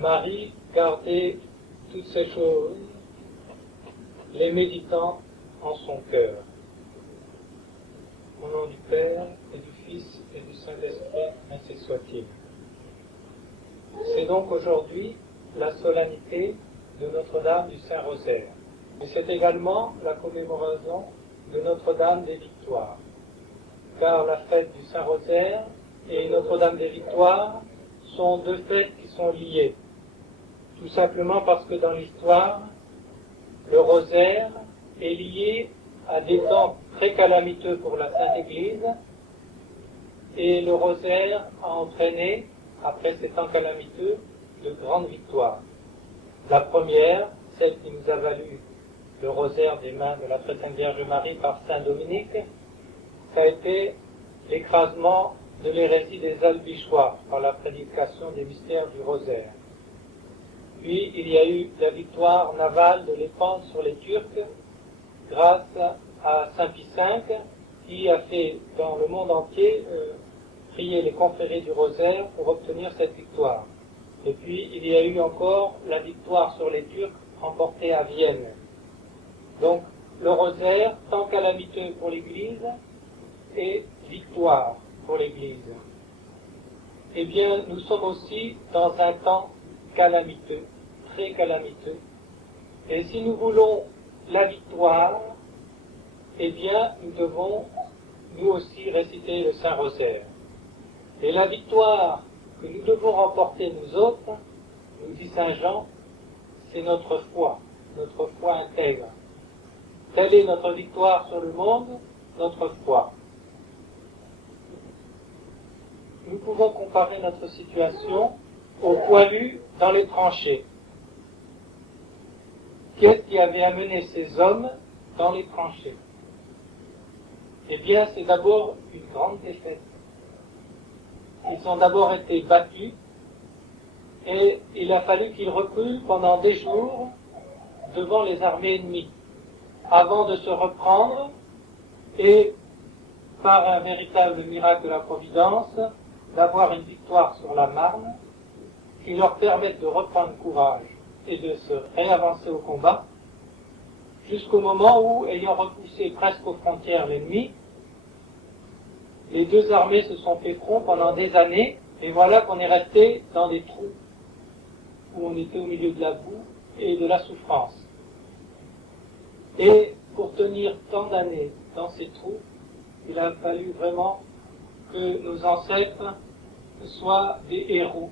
Marie gardait toutes ces choses, les méditant en son cœur. Au nom du Père et du Fils et du Saint-Esprit, ainsi soit-il. C'est donc aujourd'hui la solennité de Notre-Dame du Saint-Rosaire. Mais c'est également la commémoration de Notre-Dame des Victoires. Car la fête du Saint-Rosaire et Notre-Dame des Victoires sont deux fêtes qui sont liées. Tout simplement parce que dans l'histoire, le rosaire est lié à des temps très calamiteux pour la Sainte Église, et le rosaire a entraîné, après ces temps calamiteux, de grandes victoires. La première, celle qui nous a valu le rosaire des mains de la Très Sainte Vierge Marie par Saint Dominique, ça a été l'écrasement de l'hérésie des Albigeois par la prédication des mystères du rosaire. Puis il y a eu la victoire navale de l'Épande sur les Turcs grâce à Saint Pie V qui a fait dans le monde entier prier les confrères du rosaire pour obtenir cette victoire. Et puis il y a eu encore la victoire sur les Turcs remportée à Vienne. Donc le rosaire, tant calamiteux pour l'Église, et victoire pour l'Église. Eh bien, nous sommes aussi dans un temps calamiteux, très calamiteux. Et si nous voulons la victoire, eh bien, nous devons nous aussi réciter le Saint-Rosaire. Et la victoire que nous devons remporter nous autres, nous dit Saint Jean, c'est notre foi intègre. Telle est notre victoire sur le monde, notre foi. Nous pouvons comparer notre situation aux poilus dans les tranchées. Qu'est-ce qui avait amené ces hommes dans les tranchées? Eh bien, c'est d'abord une grande défaite. Ils ont d'abord été battus et il a fallu qu'ils reculent pendant des jours devant les armées ennemies avant de se reprendre et, par un véritable miracle de la Providence, d'avoir une victoire sur la Marne qui leur permette de reprendre courage et de se réavancer au combat jusqu'au moment où, ayant repoussé presque aux frontières l'ennemi, les deux armées se sont fait front pendant des années et voilà qu'on est resté dans des trous où on était au milieu de la boue et de la souffrance. Et pour tenir tant d'années dans ces trous, il a fallu vraiment que nos ancêtres soient des héros,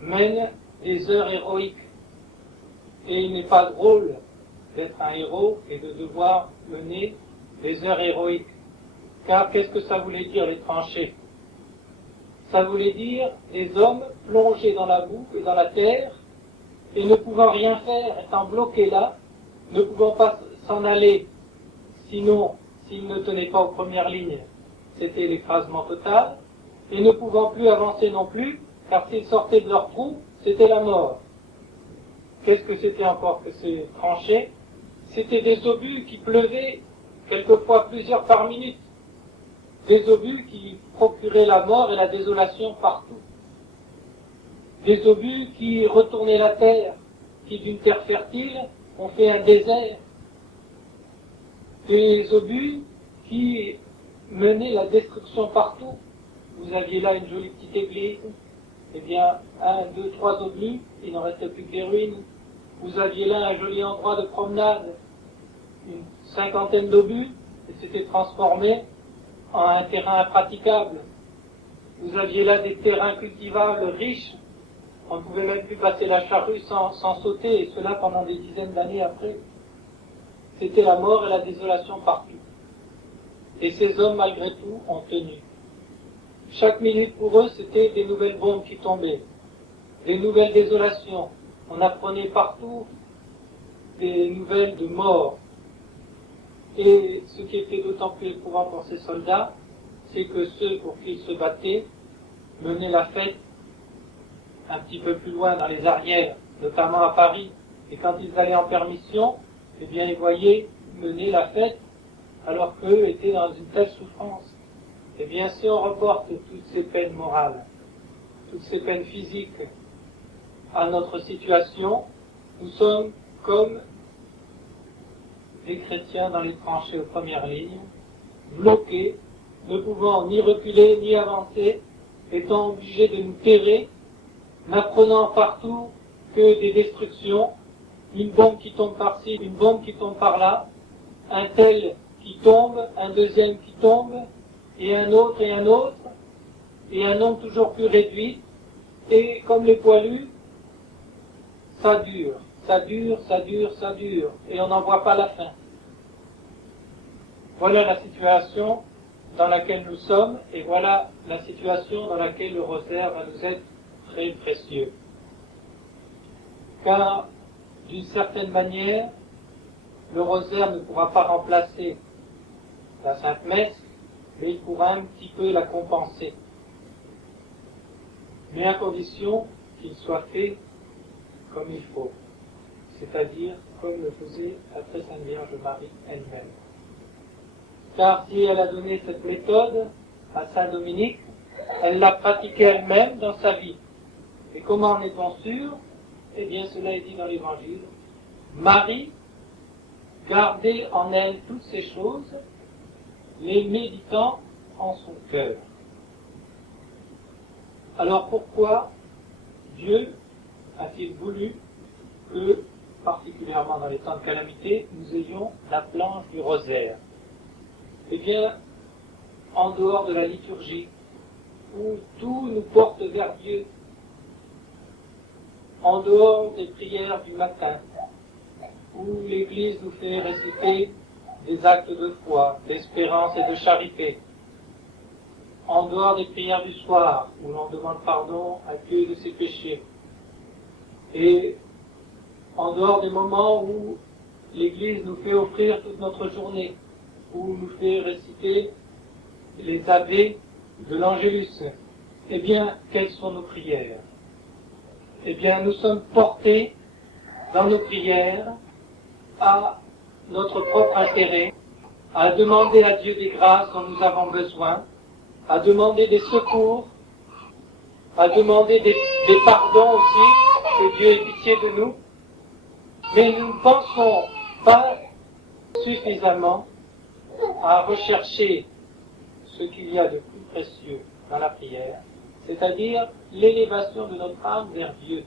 mènent des heures héroïques. Et il n'est pas drôle d'être un héros et de devoir mener des heures héroïques. Car qu'est-ce que ça voulait dire les tranchées? Ça voulait dire des hommes plongés dans la boue et dans la terre et ne pouvant rien faire, étant bloqués là, ne pouvant pas s'en aller, sinon, s'ils ne tenaient pas aux premières lignes, c'était l'écrasement total, et ne pouvant plus avancer non plus, car s'ils sortaient de leur trou, c'était la mort. Qu'est-ce que c'était encore que ces tranchées? C'était des obus qui pleuvaient, quelquefois plusieurs par minute, des obus qui procuraient la mort et la désolation partout, des obus qui retournaient la terre, qui d'une terre fertile ont fait un désert, des obus qui menaient la destruction partout. Vous aviez là une jolie petite église, eh bien, 1, 2, 3 obus, il n'en restait plus que des ruines. Vous aviez là un joli endroit de promenade, une cinquantaine d'obus, et c'était transformé en un terrain impraticable. Vous aviez là des terrains cultivables riches, on ne pouvait même plus passer la charrue sans sauter, et cela pendant des dizaines d'années après. C'était la mort et la désolation partout. Et ces hommes, malgré tout, ont tenu. Chaque minute pour eux, c'était des nouvelles bombes qui tombaient, des nouvelles désolations. On apprenait partout des nouvelles de mort. Et ce qui était d'autant plus éprouvant pour ces soldats, c'est que ceux pour qui ils se battaient menaient la fête un petit peu plus loin dans les arrières, notamment à Paris. Et quand ils allaient en permission, eh bien ils voyaient mener la fête alors qu'eux étaient dans une telle souffrance. Eh bien, si on reporte toutes ces peines morales, toutes ces peines physiques, à notre situation, nous sommes comme des chrétiens dans les tranchées aux premières lignes, bloqués, ne pouvant ni reculer ni avancer, étant obligés de nous terrer, n'apprenant partout que des destructions, une bombe qui tombe par-ci, une bombe qui tombe par-là, un tel qui tombe, un deuxième qui tombe, et un autre, et un autre, et un nombre toujours plus réduit, et comme les poilus, ça dure, ça dure, ça dure, ça dure, et on n'en voit pas la fin. Voilà la situation dans laquelle nous sommes, et voilà la situation dans laquelle le rosaire va nous être très précieux. Car, d'une certaine manière, le rosaire ne pourra pas remplacer la Sainte Messe, mais il pourra un petit peu la compenser. Mais à condition qu'il soit fait comme il faut, c'est-à-dire comme le faisait la très Sainte Vierge Marie elle-même. Car si elle a donné cette méthode à Saint Dominique, elle l'a pratiquée elle-même dans sa vie. Et comment en est-on sûr? Eh bien, cela est dit dans l'Évangile. Marie gardait en elle toutes ces choses, les méditant en son cœur. Alors pourquoi Dieu a-t-il voulu que, particulièrement dans les temps de calamité, nous ayons la planche du rosaire? Eh bien, en dehors de la liturgie, où tout nous porte vers Dieu, en dehors des prières du matin, où l'Église nous fait réciter des actes de foi, d'espérance et de charité, en dehors des prières du soir, où l'on demande pardon à Dieu de ses péchés, et en dehors des moments où l'Église nous fait offrir toute notre journée, où nous fait réciter les ave de l'Angélus, eh bien, quelles sont nos prières? Eh bien, nous sommes portés dans nos prières à notre propre intérêt, à demander à Dieu des grâces dont nous avons besoin, à demander des secours, à demander des pardons aussi, que Dieu ait pitié de nous. Mais nous ne pensons pas suffisamment à rechercher ce qu'il y a de plus précieux dans la prière, c'est-à-dire l'élévation de notre âme vers Dieu.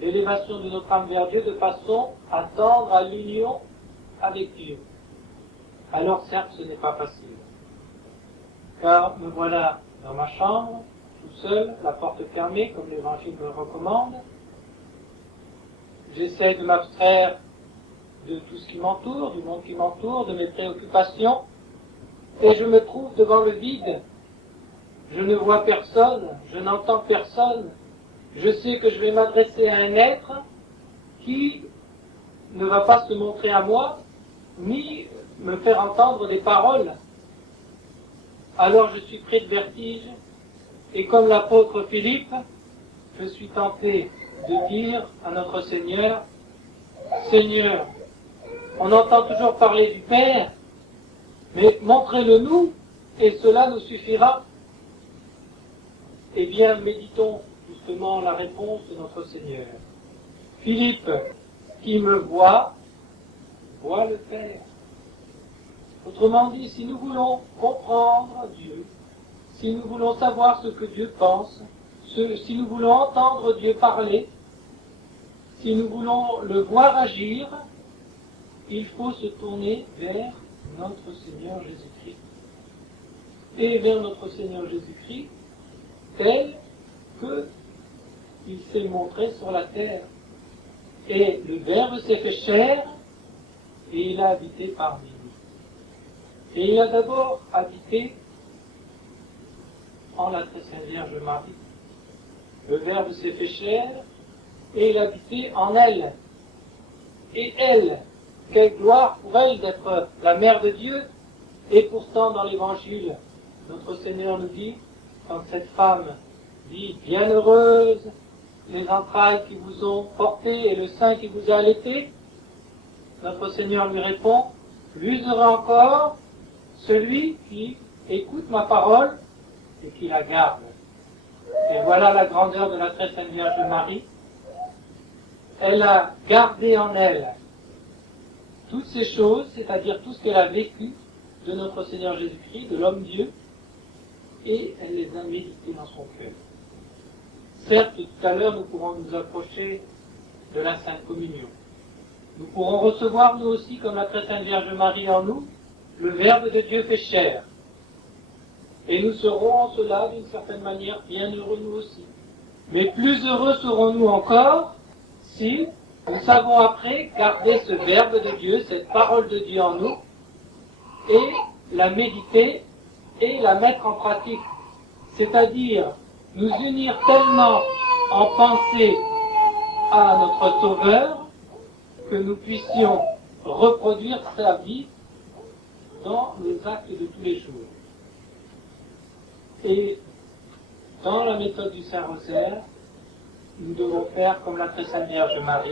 L'élévation de notre âme vers Dieu de façon à tendre à l'union avec Dieu. Alors certes, ce n'est pas facile. Car me voilà dans ma chambre, tout seul, la porte fermée, comme l'Évangile me le recommande. J'essaie de m'abstraire de tout ce qui m'entoure, du monde qui m'entoure, de mes préoccupations, et je me trouve devant le vide. Je ne vois personne, je n'entends personne. Je sais que je vais m'adresser à un être qui ne va pas se montrer à moi, ni me faire entendre des paroles. Alors je suis pris de vertige, et comme l'apôtre Philippe, je suis tenté de dire à notre Seigneur, Seigneur, on entend toujours parler du Père, mais montrez-le nous, et cela nous suffira. Eh bien, méditons justement la réponse de notre Seigneur. Philippe, qui me voit, voit le Père. Autrement dit, si nous voulons comprendre Dieu, si nous voulons savoir ce que Dieu pense, si nous voulons entendre Dieu parler, si nous voulons le voir agir, il faut se tourner vers notre Seigneur Jésus-Christ. Et vers notre Seigneur Jésus-Christ, tel qu'il s'est montré sur la terre. Et le Verbe s'est fait chair, et il a habité parmi nous. Et il a d'abord habité en la très Sainte Vierge Marie. Le Verbe s'est fait chair, et il a habité en elle. Et elle, quelle gloire pour elle d'être la mère de Dieu. Et pourtant, dans l'Évangile, notre Seigneur nous dit, quand cette femme dit « Bienheureuse les entrailles qui vous ont porté et le sein qui vous a allaité », notre Seigneur lui répond « Plus heureux encore celui qui écoute ma parole et qui la garde. » Et voilà la grandeur de la très sainte Vierge Marie. Elle a gardé en elle toutes ces choses, c'est-à-dire tout ce qu'elle a vécu de notre Seigneur Jésus-Christ, de l'homme-Dieu, et elle les a méditées dans son cœur. Certes, tout à l'heure, nous pourrons nous approcher de la Sainte Communion. Nous pourrons recevoir, nous aussi, comme la très sainte Vierge Marie en nous, le Verbe de Dieu fait chair. Et nous serons en cela, d'une certaine manière, bien heureux nous aussi. Mais plus heureux serons-nous encore si nous savons après garder ce Verbe de Dieu, cette parole de Dieu en nous, et la méditer et la mettre en pratique. C'est-à-dire nous unir tellement en pensée à notre Sauveur que nous puissions reproduire sa vie dans les actes de tous les jours. Et dans la méthode du Saint-Rosaire, nous devons faire comme la très sainte Vierge Marie,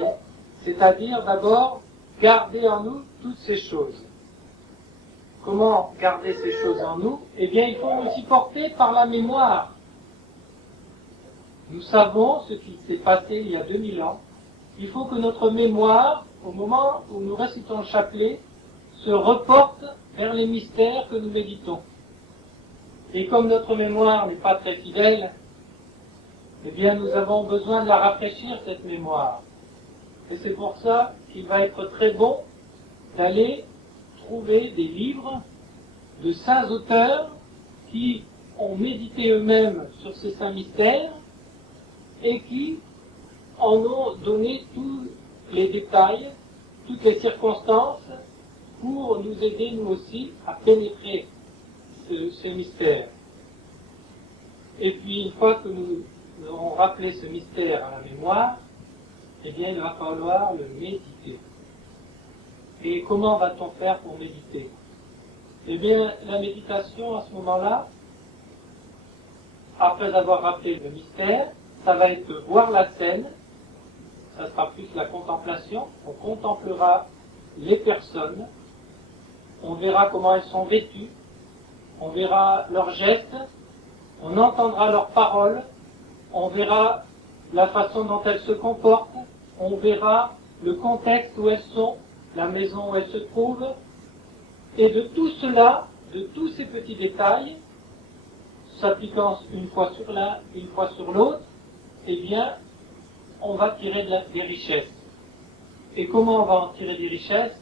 c'est-à-dire d'abord garder en nous toutes ces choses. Comment garder ces choses en nous? Eh bien, il faut nous y porter par la mémoire. Nous savons ce qui s'est passé il y a 2000 ans. Il faut que notre mémoire, au moment où nous récitons le chapelet, se reporte vers les mystères que nous méditons. Et comme notre mémoire n'est pas très fidèle, eh bien nous avons besoin de la rafraîchir, cette mémoire. Et c'est pour ça qu'il va être très bon d'aller trouver des livres de saints auteurs qui ont médité eux-mêmes sur ces saints mystères et qui en ont donné tous les détails, toutes les circonstances pour nous aider nous aussi à pénétrer ces mystères. Et puis une fois que nous aurons rappelé ce mystère à la mémoire, eh bien il va falloir le méditer. Et comment va-t-on faire pour méditer? Eh bien la méditation à ce moment-là, après avoir rappelé le mystère, ça va être voir la scène, ça sera plus la contemplation, on contemplera les personnes, on verra comment elles sont vêtues, on verra leurs gestes, on entendra leurs paroles, on verra la façon dont elles se comportent, on verra le contexte où elles sont, la maison où elles se trouvent, et de tout cela, de tous ces petits détails, s'appliquant une fois sur l'un, une fois sur l'autre, eh bien, on va tirer des richesses. Et comment on va en tirer des richesses?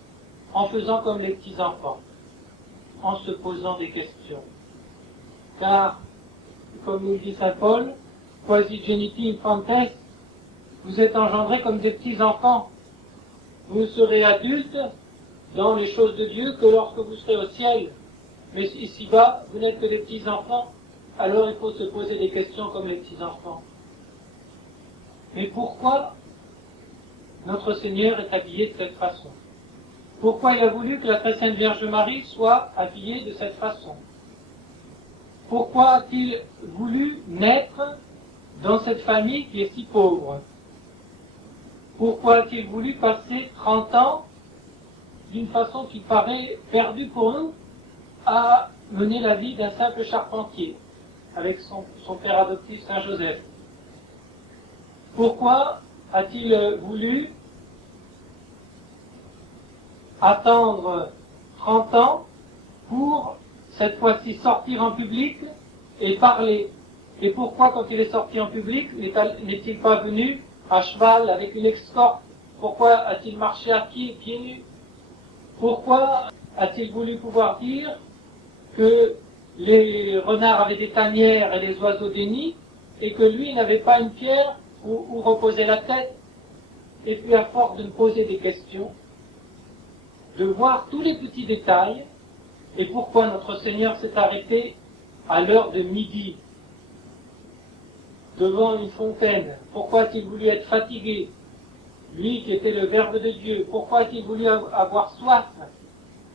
En faisant comme les petits enfants, en se posant des questions. Car, comme nous dit saint Paul, quasi geniti infantes, vous êtes engendrés comme des petits enfants. Vous serez adultes dans les choses de Dieu que lorsque vous serez au ciel. Mais ici-bas, vous n'êtes que des petits enfants, alors il faut se poser des questions comme les petits enfants. Mais pourquoi notre Seigneur est habillé de cette façon? Pourquoi il a voulu que la très sainte Vierge Marie soit habillée de cette façon? Pourquoi a-t-il voulu naître dans cette famille qui est si pauvre? Pourquoi a-t-il voulu passer 30 ans d'une façon qui paraît perdue pour nous à mener la vie d'un simple charpentier avec son père adoptif Saint Joseph? Pourquoi a-t-il voulu attendre 30 ans pour cette fois-ci sortir en public et parler? Et pourquoi, quand il est sorti en public, n'est-il pas venu à cheval avec une escorte? Pourquoi a-t-il marché à pied, pieds nus? Pourquoi a-t-il voulu pouvoir dire que les renards avaient des tanières et les oiseaux des nids, et que lui n'avait pas une pierre où reposer la tête? Et puis à force de me poser des questions, de voir tous les petits détails, et pourquoi notre Seigneur s'est arrêté à l'heure de midi devant une fontaine? Pourquoi a-t-il voulu être fatigué? Lui qui était le Verbe de Dieu, pourquoi a-t-il voulu avoir soif?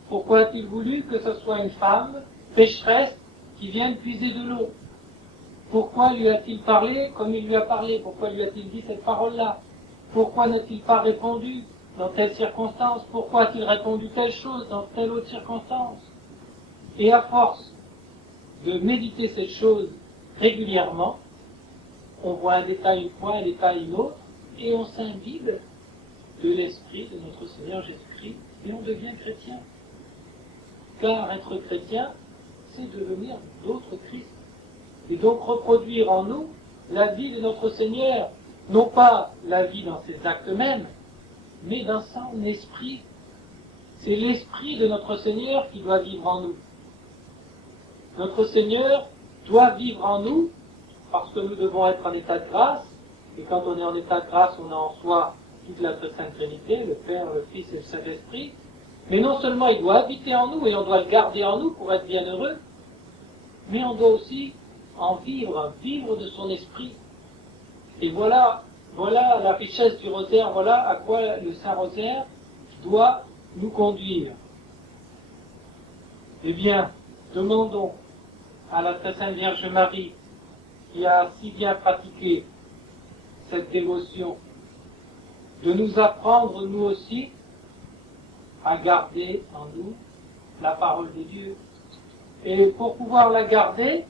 Pourquoi a-t-il voulu que ce soit une femme pécheresse qui vienne puiser de l'eau? Pourquoi lui a-t-il parlé comme il lui a parlé? Pourquoi lui a-t-il dit cette parole-là? Pourquoi n'a-t-il pas répondu dans telle circonstance? Pourquoi a-t-il répondu telle chose dans telle autre circonstance? Et à force de méditer cette chose régulièrement, on voit un détail une fois, un détail une autre, et on s'imbibe de l'esprit de notre Seigneur Jésus-Christ, et on devient chrétien. Car être chrétien, c'est devenir d'autres Christ. Et donc reproduire en nous la vie de notre Seigneur, non pas la vie dans ses actes mêmes, mais dans son esprit. C'est l'esprit de notre Seigneur qui doit vivre en nous. Notre Seigneur doit vivre en nous, parce que nous devons être en état de grâce, et quand on est en état de grâce, on a en soi toute la Sainte Trinité, le Père, le Fils et le Saint-Esprit. Mais non seulement il doit habiter en nous, et on doit le garder en nous pour être bienheureux, mais on doit aussi en vivre de son esprit. Et voilà la richesse du rosaire, voilà à quoi le Saint-Rosaire doit nous conduire. Eh bien, demandons à la très Sainte Vierge Marie, qui a si bien pratiqué cette dévotion, de nous apprendre, nous aussi, à garder en nous la parole de Dieu. Et pour pouvoir la garder,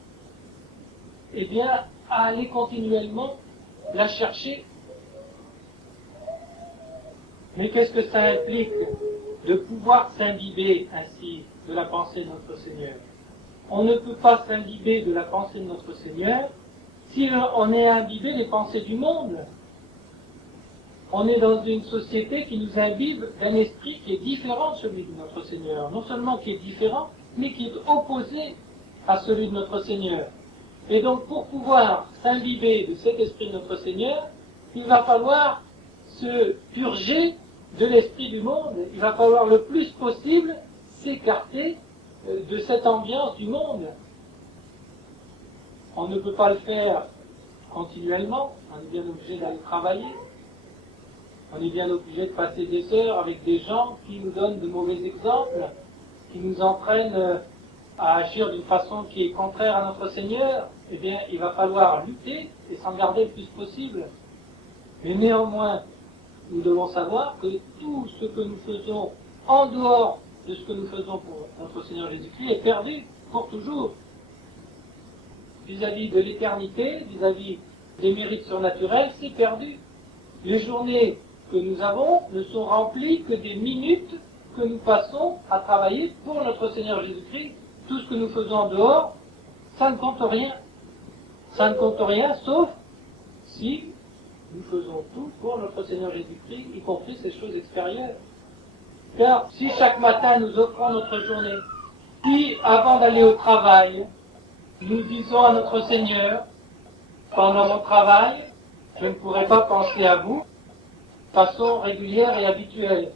eh bien, à aller continuellement la chercher. Mais qu'est-ce que ça implique de pouvoir s'imbiber ainsi de la pensée de notre Seigneur? On ne peut pas s'imbiber de la pensée de notre Seigneur si on est imbibé des pensées du monde. On est dans une société qui nous imbibe d'un esprit qui est différent de celui de notre Seigneur. Non seulement qui est différent, mais qui est opposé à celui de notre Seigneur. Et donc, pour pouvoir s'imbiber de cet esprit de notre Seigneur, il va falloir se purger de l'esprit du monde. Il va falloir le plus possible s'écarter de cette ambiance du monde. On ne peut pas le faire continuellement, on est bien obligé d'aller travailler. On est bien obligé de passer des heures avec des gens qui nous donnent de mauvais exemples, qui nous entraînent à agir d'une façon qui est contraire à notre Seigneur. Eh bien, il va falloir lutter et s'en garder le plus possible. Mais néanmoins, nous devons savoir que tout ce que nous faisons en dehors de ce que nous faisons pour notre Seigneur Jésus-Christ est perdu pour toujours. Vis-à-vis de l'éternité, vis-à-vis des mérites surnaturels, c'est perdu. Les journées que nous avons ne sont remplies que des minutes que nous passons à travailler pour notre Seigneur Jésus-Christ. Tout ce que nous faisons en dehors, ça ne compte rien. Ça ne compte rien, sauf si nous faisons tout pour notre Seigneur Jésus-Christ, y compris ces choses extérieures. Car si chaque matin nous offrons notre journée, si avant d'aller au travail, nous disons à notre Seigneur, pendant mon travail, je ne pourrai pas penser à vous de façon régulière et habituelle,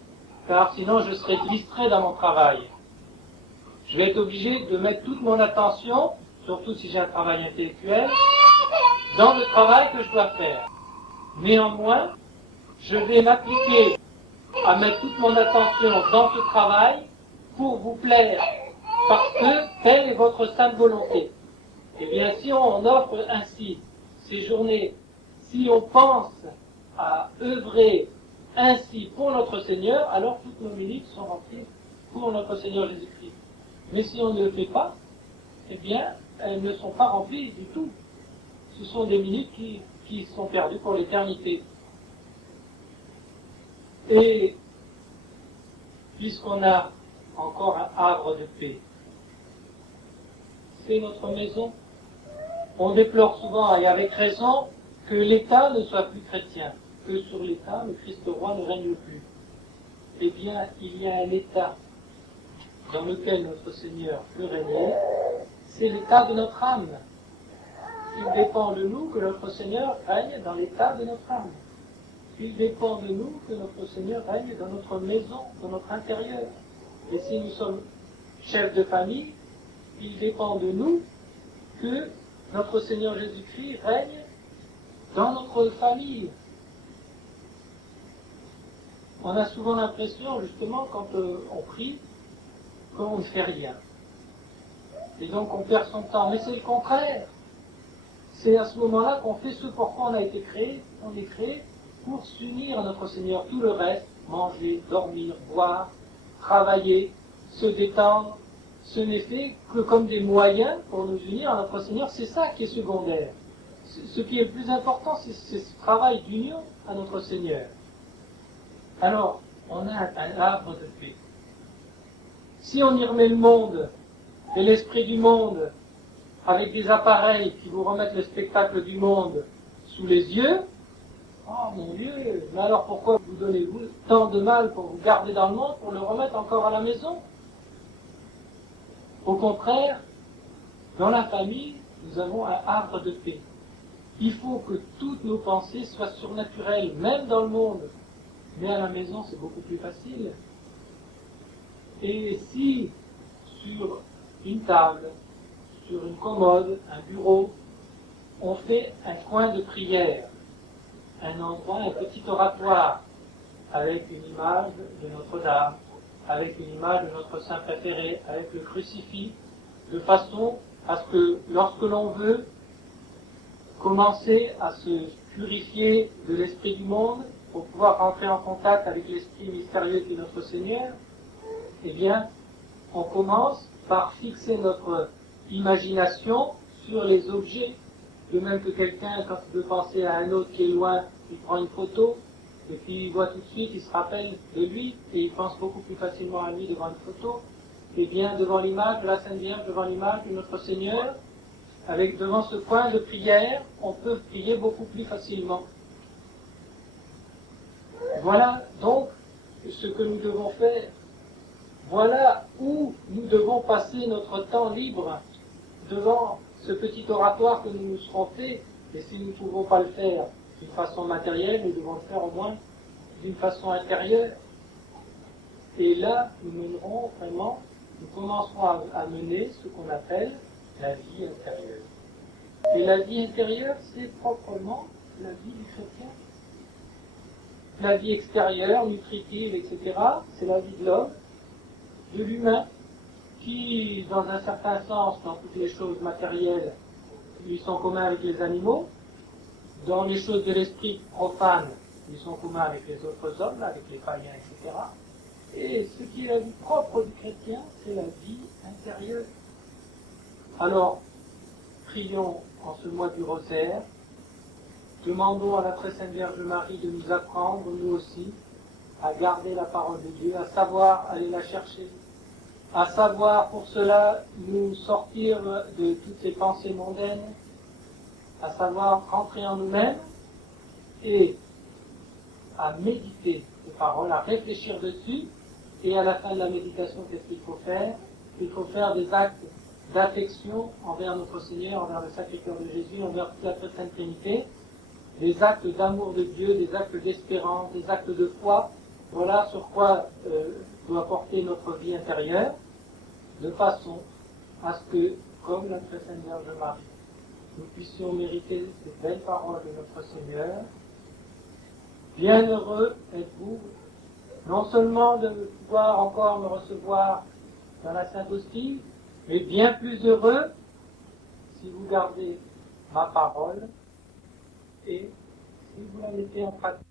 car sinon je serai distrait dans mon travail. Je vais être obligé de mettre toute mon attention, surtout si j'ai un travail intellectuel, dans le travail que je dois faire. Néanmoins, je vais m'appliquer à mettre toute mon attention dans ce travail pour vous plaire, parce que telle est votre sainte volonté. Eh bien, si on offre ainsi ces journées, si on pense à œuvrer ainsi pour notre Seigneur, alors toutes nos minutes sont remplies pour notre Seigneur Jésus-Christ. Mais si on ne le fait pas, eh bien, elles ne sont pas remplies du tout. Ce sont des minutes qui sont perdues pour l'éternité. Et puisqu'on a encore un havre de paix, c'est notre maison. On déplore souvent, et avec raison, que l'État ne soit plus chrétien, que sur l'État, le Christ roi ne règne plus. Eh bien, il y a un État dans lequel notre Seigneur peut régner, c'est l'état de notre âme. Il dépend de nous que notre Seigneur règne dans l'état de notre âme. Il dépend de nous que notre Seigneur règne dans notre maison, dans notre intérieur. Et si nous sommes chefs de famille, il dépend de nous que notre Seigneur Jésus-Christ règne dans notre famille. On a souvent l'impression, justement, quand on prie, qu'on ne fait rien. Et donc on perd son temps. Mais c'est le contraire. C'est à ce moment-là qu'on fait ce pourquoi on a été créé. On est créé pour s'unir à notre Seigneur. Tout le reste, manger, dormir, boire, travailler, se détendre, ce n'est fait que comme des moyens pour nous unir à notre Seigneur. C'est ça qui est secondaire. ce qui est le plus important, c'est ce travail d'union à notre Seigneur. Alors, on a un arbre de paix. Si on y remet le monde et l'esprit du monde avec des appareils qui vous remettent le spectacle du monde sous les yeux, oh mon Dieu, mais alors pourquoi vous donnez-vous tant de mal pour vous garder dans le monde, pour le remettre encore à la maison? Au contraire, dans la famille, nous avons un arbre de paix. Il faut que toutes nos pensées soient surnaturelles, même dans le monde. Mais à la maison, c'est beaucoup plus facile. Et si, sur une table, sur une commode, un bureau, on fait un coin de prière, un endroit, un petit oratoire, avec une image de Notre-Dame, avec une image de notre saint préféré, avec le crucifix, de façon à ce que, lorsque l'on veut commencer à se purifier de l'esprit du monde, pour pouvoir rentrer en contact avec l'esprit mystérieux qui est notre Seigneur, eh bien, on commence par fixer notre imagination sur les objets, de même que quelqu'un, quand il veut penser à un autre qui est loin, il prend une photo, et puis il voit tout de suite, il se rappelle de lui, et il pense beaucoup plus facilement à lui devant une photo. Eh bien, devant l'image de la Sainte Vierge, devant l'image de notre Seigneur, devant ce point de prière, on peut prier beaucoup plus facilement. Voilà donc ce que nous devons faire. Voilà où nous devons passer notre temps libre devant ce petit oratoire que nous nous serons fait. Et si nous ne pouvons pas le faire d'une façon matérielle, nous devons le faire au moins d'une façon intérieure. Et là, nous mènerons vraiment, nous commencerons à mener ce qu'on appelle la vie intérieure. Et la vie intérieure, c'est proprement la vie du chrétien. La vie extérieure, nutritive, etc., c'est la vie de l'homme, de l'humain, qui, dans un certain sens, dans toutes les choses matérielles, lui sont communs avec les animaux. Dans les choses de l'esprit profane, ils sont communs avec les autres hommes, avec les païens, etc. Et ce qui est la vie propre du chrétien, c'est la vie intérieure. Alors, prions en ce mois du rosaire, demandons à la très sainte Vierge Marie de nous apprendre, nous aussi, à garder la parole de Dieu, à savoir aller la chercher, à savoir pour cela nous sortir de toutes ces pensées mondaines, à savoir rentrer en nous-mêmes et à méditer ces paroles, à réfléchir dessus, et à la fin de la méditation, qu'est-ce qu'il faut faire? Il faut faire des actes d'affection envers notre Seigneur, envers le Sacré-Cœur de Jésus, envers toute la très sainte Trinité, des actes d'amour de Dieu, des actes d'espérance, des actes de foi. Voilà sur quoi doit porter notre vie intérieure, de façon à ce que, comme la très sainte Vierge Marie, nous puissions mériter ces belles paroles de notre Seigneur. Bienheureux êtes-vous, non seulement de pouvoir encore me recevoir dans la Sainte Hostie, mais bien plus heureux si vous gardez ma parole et si vous la mettez en pratique.